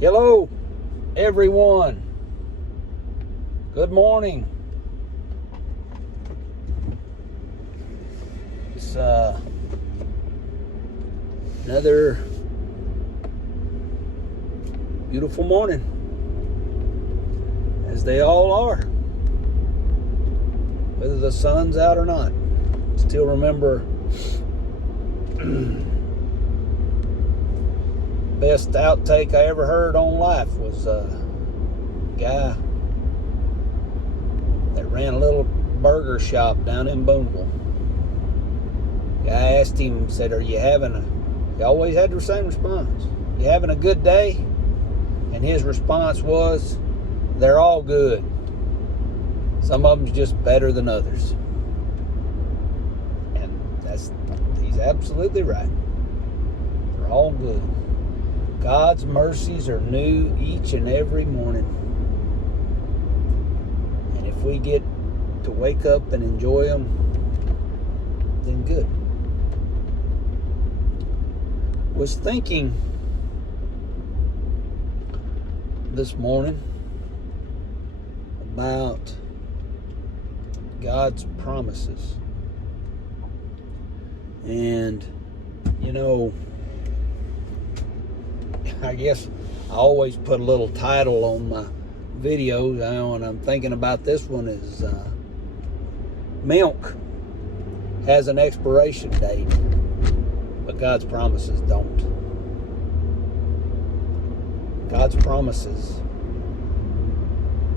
Hello, everyone. Good morning. It's another beautiful morning, as they all are, whether the sun's out or not. Still remember best outtake I ever heard on life was a guy that ran a little burger shop down in Boonville. Guy asked him, said, he always had the same response. You having a good day? And his response was, they're all good. Some of them's just better than others. And he's absolutely right. They're all good. God's mercies are new each and every morning. And if we get to wake up and enjoy them, then good. Was thinking this morning about God's promises. And, I guess I always put a little title on my videos, and I'm thinking about this one is milk has an expiration date, but God's promises don't. God's promises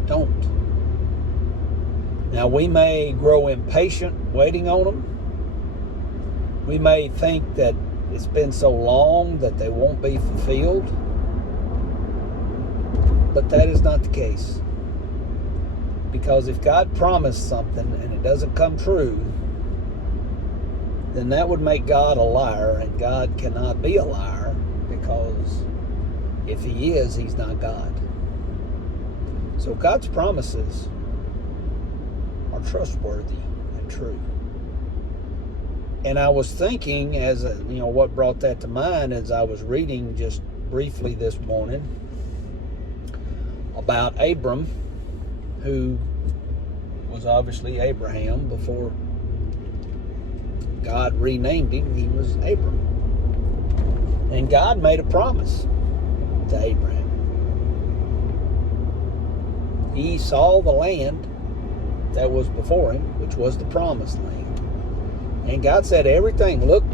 don't. Now, we may grow impatient waiting on them. We may think that it's been so long that they won't be fulfilled. But that is not the case. Because if God promised something and it doesn't come true, then that would make God a liar, and God cannot be a liar, because if he is, he's not God. So God's promises are trustworthy and true. And I was thinking, what brought that to mind as I was reading just briefly this morning about Abram, who was obviously Abraham before God renamed him. He was Abram. And God made a promise to Abraham. He saw the land that was before him, which was the promised land. And God said, everything, look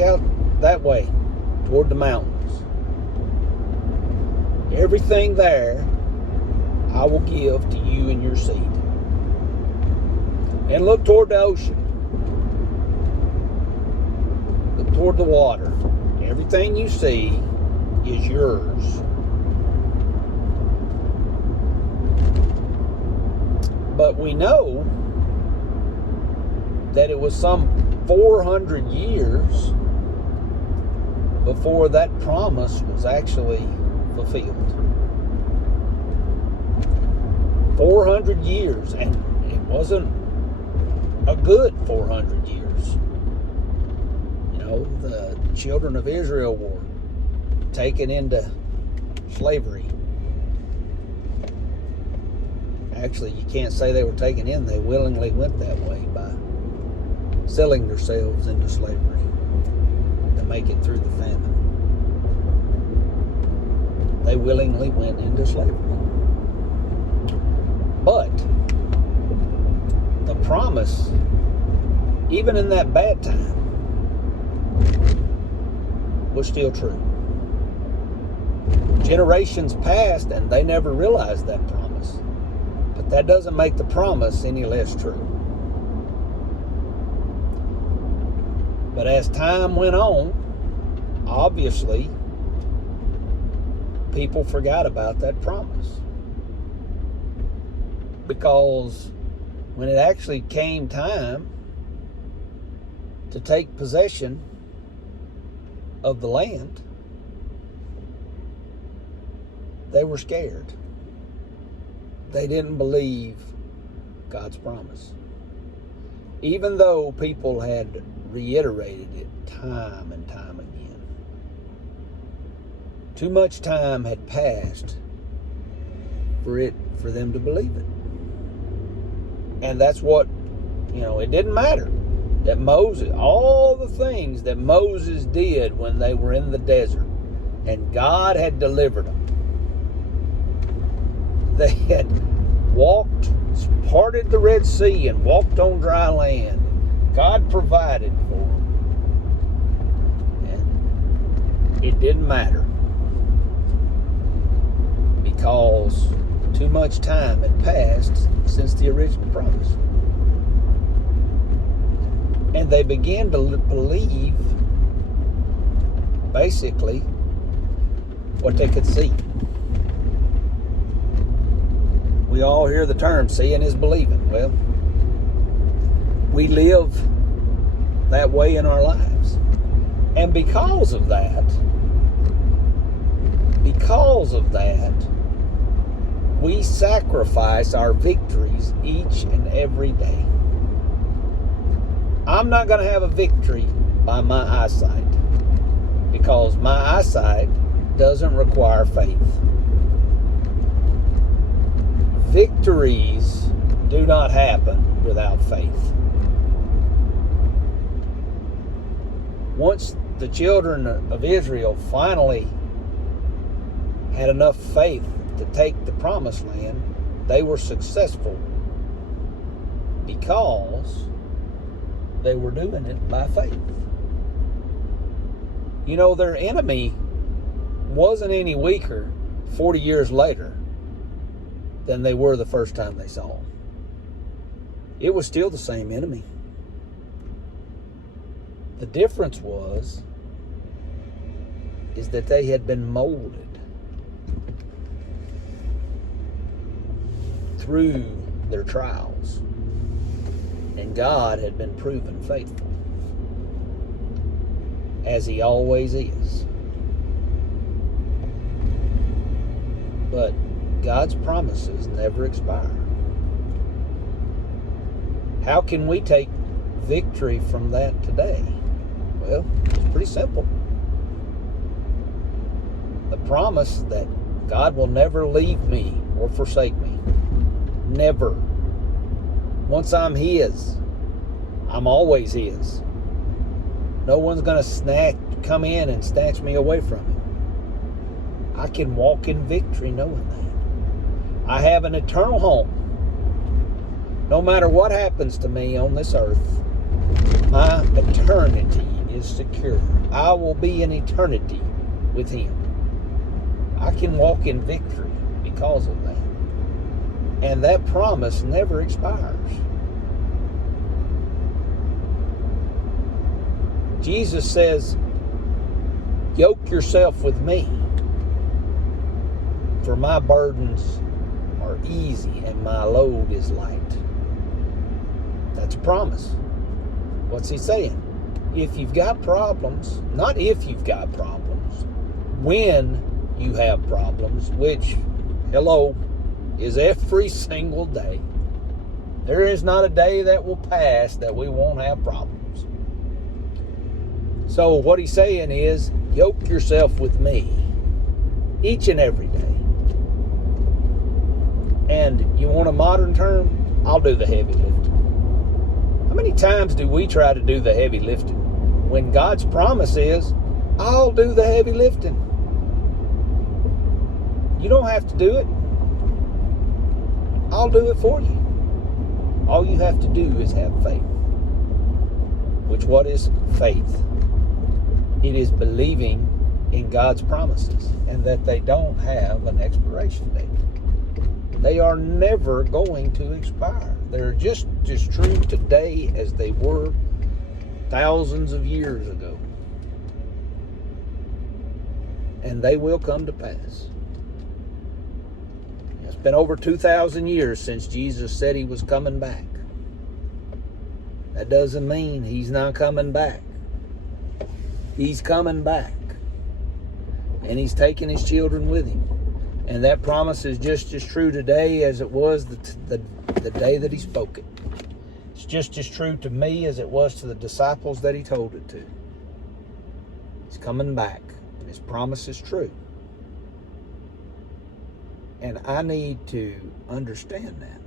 out that way, toward the mountains. Everything there, I will give to you and your seed. And look toward the ocean. Look toward the water. Everything you see is yours. But we know that it was some 400 years before that promise was actually fulfilled. 400 years, and it wasn't a good 400 years. The children of Israel were taken into slavery. Actually, you can't say they were taken in. They willingly went that way by selling themselves into slavery to make it through the famine. They willingly went into slavery. But the promise, even in that bad time, was still true. Generations passed and they never realized that promise. But that doesn't make the promise any less true. But as time went on, obviously, people forgot about that promise. Because when it actually came time to take possession of the land, they were scared. They didn't believe God's promise. Even though people had reiterated it time and time again Too much time had passed for them to believe it. And that's what, it didn't matter that Moses, all the things that Moses did when they were in the desert, and God had delivered them. They had parted the Red Sea and walked on dry land. God provided for them. And it didn't matter, because too much time had passed since the original promise. And they began to believe, basically, what they could see. We all hear the term, seeing is believing. Well, we live that way in our lives. And because of that, we sacrifice our victories each and every day. I'm not going to have a victory by my eyesight, because my eyesight doesn't require faith. Victories do not happen without faith. Once the children of Israel finally had enough faith to take the promised land, they were successful because they were doing it by faith. Their enemy wasn't any weaker 40 years later than they were the first time they saw him. It was still the same enemy. The difference is that they had been molded through their trials, and God had been proven faithful, as He always is. But God's promises never expire. How can we take victory from that today? Well, it's pretty simple. The promise that God will never leave me or forsake me. Never. Once I'm His, I'm always His. No one's going to come in and snatch me away from Him. I can walk in victory knowing that. I have an eternal home. No matter what happens to me on this earth, my eternity is secure. I will be in eternity with Him. I can walk in victory because of that. And that promise never expires. Jesus says, yoke yourself with me, for my burdens are easy and my load is light. That's a promise. What's He saying? If you've got problems, not if you've got problems, when you have problems, which, is every single day. There is not a day that will pass that we won't have problems. So what He's saying is, yoke yourself with me each and every day. And you want a modern term? I'll do the heavy lifting. How many times do we try to do the heavy lifting when God's promise is, I'll do the heavy lifting? You don't have to do it. I'll do it for you. All you have to do is have faith. Which, what is faith? It is believing in God's promises and that they don't have an expiration date. They are never going to expire. They're just as true today as they were thousands of years ago. And they will come to pass. It's been over 2,000 years since Jesus said He was coming back. That doesn't mean He's not coming back. He's coming back. And He's taking His children with Him. And that promise is just as true today as it was the day that He spoke it. It's just as true to me as it was to the disciples that He told it to. He's coming back. And His promise is true. And I need to understand that.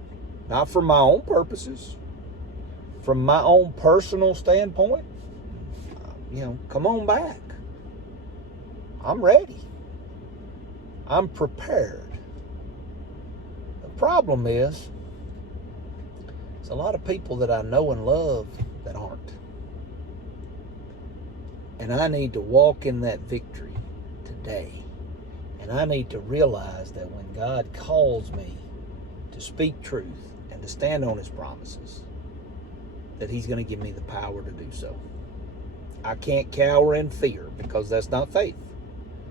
Not for my own purposes, from my own personal standpoint. Come on back. I'm ready. I'm prepared. The problem is, there's a lot of people that I know and love that aren't. And I need to walk in that victory today. And I need to realize that when God calls me to speak truth and to stand on His promises, that He's going to give me the power to do so. I can't cower in fear, because that's not faith.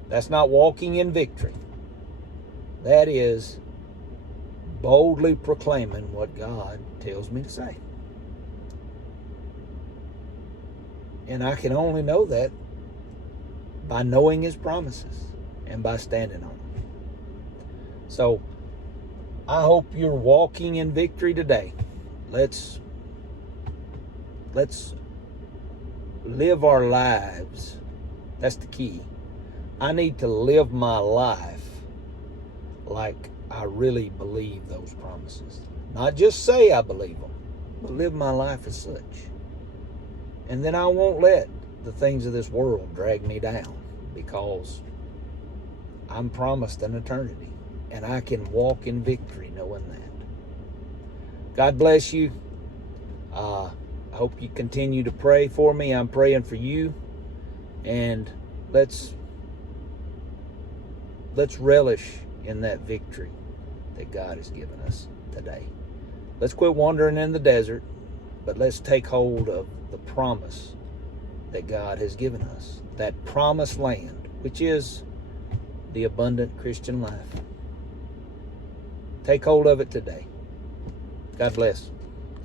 That's not walking in victory. That is boldly proclaiming what God tells me to say. And I can only know that by knowing His promises and by standing on them. So I hope you're walking in victory today. Let's live our lives. That's the key. I need to live my life like I really believe those promises. Not just say I believe them, but live my life as such. And then I won't let the things of this world drag me down, because I'm promised an eternity, and I can walk in victory knowing that. God bless you. I hope you continue to pray for me. I'm praying for you. And let's relish in that victory that God has given us today. Let's quit wandering in the desert, but let's take hold of the promise that God has given us. That promised land, which is the abundant Christian life. Take hold of it today. God bless.